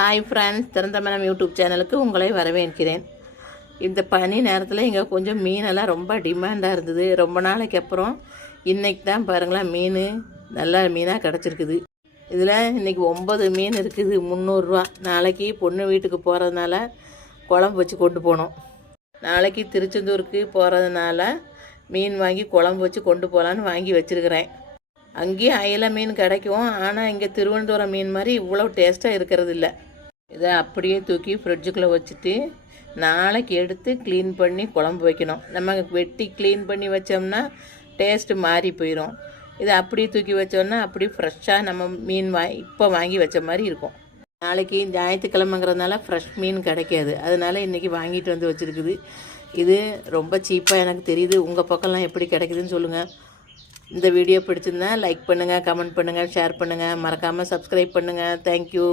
Hi friends திறந்தமனம் YouTube சேனலுக்கு உங்களை வரவேற்கிறேன். இந்த பனி நேரத்தில் இங்கே கொஞ்சம் மீனெல்லாம் ரொம்ப டிமாண்டாக இருந்தது. ரொம்ப நாளைக்கு அப்புறம் இன்றைக்கி தான் பாருங்களேன் மீன் நல்ல மீனாக கிடச்சிருக்குது. இதில் இன்றைக்கி ஒம்பது மீன் இருக்குது முந்நூறுரூவா நாளைக்கு பொண்ணு வீட்டுக்கு போகிறதுனால குழம்பு வச்சு கொண்டு போகணும் நாளைக்கு திருச்செந்தூருக்கு போகிறதுனால மீன் வாங்கி குழம்பு வச்சு கொண்டு போகலான்னு வாங்கி வச்சுருக்கிறேன். அங்கேயும் அயல மீன் கிடைக்கும். ஆனால் இங்கே திருவனந்தபுரம் மீன் மாதிரி இவ்வளோ டேஸ்ட்டாக இருக்கிறது இல்லை. இதை அப்படியே தூக்கி ஃப்ரிட்ஜுக்குள்ளே வச்சுட்டு நாளைக்கு எடுத்து க்ளீன் பண்ணி குழம்பு வைக்கணும். நம்ம வெட்டி க்ளீன் பண்ணி வச்சோம்னா டேஸ்ட்டு மாறி போயிடும் இதை அப்படியே தூக்கி வச்சோம்னா அப்படியே ஃப்ரெஷ்ஷாக நம்ம மீன் வா இப்போ வாங்கி வச்ச மாதிரி இருக்கும். நாளைக்கு ஞாயிற்றுக்கிழமைங்கிறதுனால ஃப்ரெஷ் மீன் கிடைக்காது. அதனால் இன்றைக்கி வாங்கிட்டு வந்து வச்சுருக்குது. இது ரொம்ப சீப்பாக எனக்கு தெரியுது. உங்கள் பக்கம்லாம் எப்படி கிடைக்குதுன்னு சொல்லுங்கள் இந்த வீடியோ பிடிச்சிருந்தா லைக் பண்ணுங்கள் கமெண்ட் பண்ணுங்கள் ஷேர் பண்ணுங்கள் மறக்காமல் சப்ஸ்கிரைப் பண்ணுங்கள் தேங்க்யூ